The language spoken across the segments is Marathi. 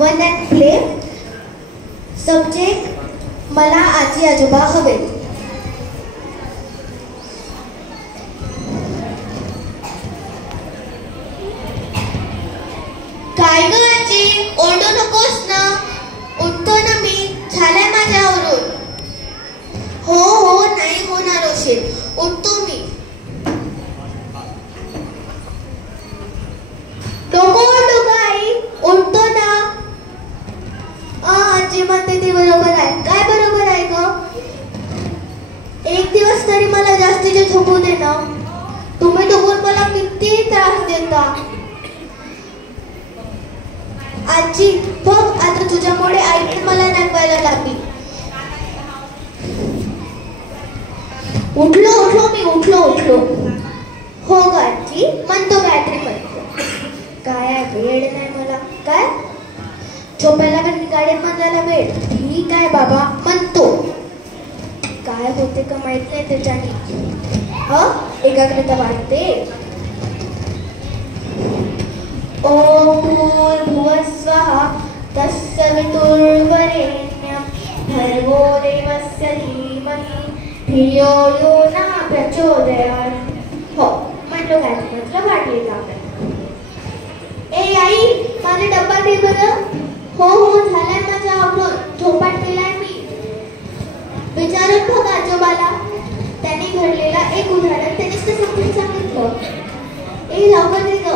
One and play. सब्जेक्ट मला आजी आजोबा हवेत. काय ग आजी, ओरडू नकोस ना. उठतो ना मी, झालंय माझ्यावरून. हो हो, नाही होणार उशीर, उठतो मी. नको ओरडू ग आई, उठतो ना. आजी म्हणते ती बरोबर आहे. काय बरोबर आहे ग? एक दिवस तरी मला जास्तीचे झोपू दे ना. तुम्ही दोघं मला किती त्रास देता. आजी बघ, आता तुझ्यामुळे आई पण मला नाचवायला लागली. उठलो उठलो मी, उठलो उठलो. हो ग आजी, म्हणतो काहीतरी म्हणतो. काय वेळ नाही मला. काय झोपायला पण गाडीत बंदायला वेळ. ठीक आहे बाबा, म्हणतो. काय होते का माहित नाही त्याच्याने. एकाग्रता वाढते. ओम भूर्भुवस्वः तत्सवितुर्वरेण्यं भर्गो देवस्य धीमहि धियो यो न प्रचोदयात्. हो, म्हटलं काय मंत्र वाटले का आपण. ए आई, माझा डब्बा दे बरं. हो हो, झालाय माझ्या आवरून, झोपाट केलाय मी. विचारून बघ आजोबाला. त्यांनी घडलेला एक उदाहरण त्यांनीच तर समजून सांगितलं. ए लवकर दे ग.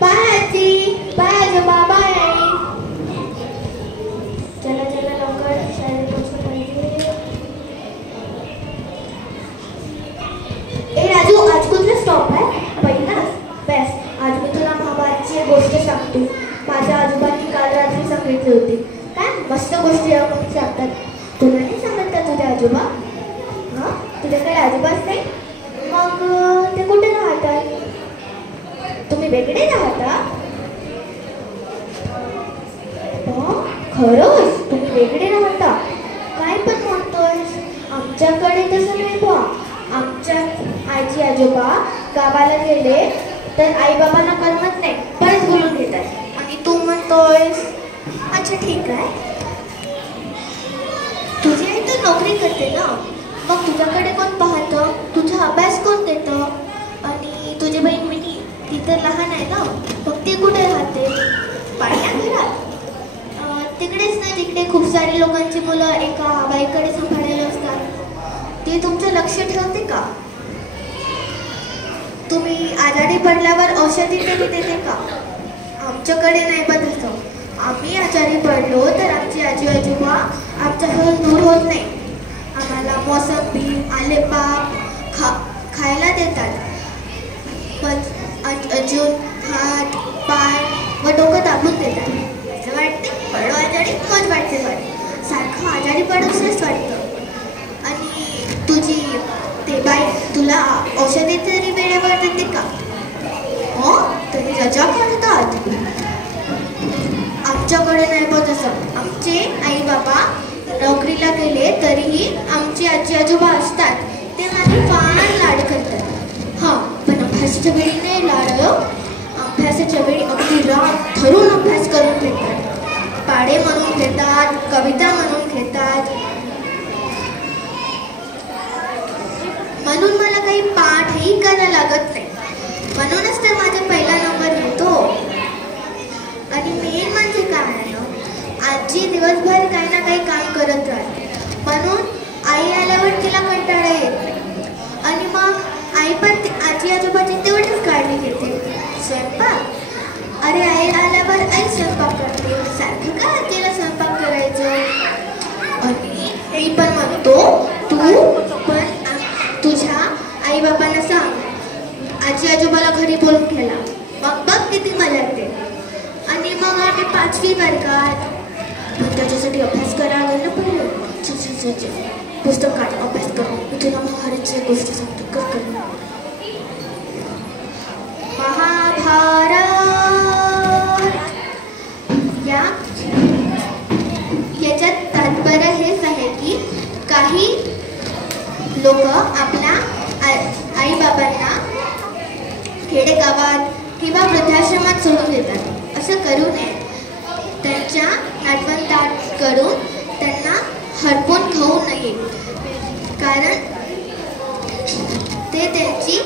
बाय आजी, बाय आजोबा, बाय आई. चला चला लवकर शाळेत पोहोचलं पाहिजे. ए राजू, आज कुठला स्टॉप आहे? पहिलाच? बेस्ट. आज मी तुला महाभारतची गोष्ट सांगतो. माझ्या आजोबांनी काल रात्री सांगितली होती. काय मस्त गोष्टी सांगतात. तुला नाही सांगत का तुझे आजोबा? हां, तुझ्याकडे आजोबाच नाही? मग ते कुठे राहतात? तुम्ही वेगळे राहता? खरंच तुम्ही वेगळे राहता? काय पण म्हणतोय. आमच्याकडे तसं नाही बा. आमच्या आजी आजोबा गावाला गेले तर आई बाबांना करमत नाही, परत बोलून घेतात. आणि तू म्हणतोयस. अच्छा ठीक आहे. तुझी आई तर नोकरी करते ना, मग तुझ्याकडे कोण पाहतं? तुझा अभ्यास कोण देतं? आणि तुझी बहीण मिनी, ती तर लहान आहे ना, मग ती कुठे राहते? पाहिल्या घरात. तिकडेच ना, तिकडे खूप सारे लोकांची मुलं एका बाईकडे सांभाळलेले असतात. ती तुमचं लक्ष ठेवते का? तुम्ही आजारी पडल्यावर औषधी तरी देते का? आमच्याकडे नाही बघ तसं. आम्ही आजारी पडलो तर आमची आजी आजोबा आमच्याकडून दूर होत नाही. आम्हाला मोसंबी, आलेपाप खायला देतात. अजून हात पाय व डोकं दाबून देतात. असं वाटते पडो आजारी मज वाटते. सारखं आजारी पडूनच वाटतं. आणि तुझी ते बाई तुला औषधे तरी वेळेवर देते का? हो, तरी रजा काढतात. आमच्याकडे नाही बघ तसं. आमचे आई बाबा नोकरीला गेले तरीही आमची आजी आजोबा असतात. ते माझे फार लाड करतात. हां, पण अभ्यासाच्या वेळी नाही लाड. अभ्यासाच्या वेळी अगदी रात धरून अभ्यास करून घेतात. पाढे म्हणून घेतात, कविता म्हणून घेतात. म्हणून मला काही पाठही करायला लागत नाही. म्हणूनच तर माझा पहिला नंबर येतो. आणि मेन म्हणजे काय आहे ना, आजी दिवसभर काही ना काही काम करत राहते. म्हणून आई आल्यावर तिला कंटाळा येत नाही. आणि मग आई पण आजी आजोबाची तेवढीच काळजी घेते. स्वयंपाक, अरे आई आल्यावर आई स्वयंपाक करते. सारखं का आजीला स्वयंपाक करायचं? आणि आई पण म्हणतो तू पण तुझ्या आई बाबांना सांग आजी आजोबाला घरी बोलून घ्यायला. मग बघ किती मजा येते. आणि मग आम्ही 5वी वर्गात. पण त्याच्यासाठी अभ्यास करायला लागला पाहिजे. पुस्तक काढ, अभ्यास कर. मी तुला महाभारतची गोष्ट सांगतो. कर महाभारत. याच्यात तात्पर्य हेच आहे की काही लोक आपल्या आई बाबांना खेडेगावात किंवा प्रेमात सोडून देतात. असं करू नये. त्यांच्या नातवंडांकडून त्यांना हडपून खाऊ नये, कारण ते त्यांची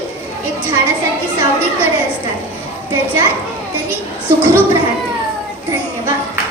एक झाडासारखी सावलीकडे असतात. त्याच्यात त्यांनी सुखरूप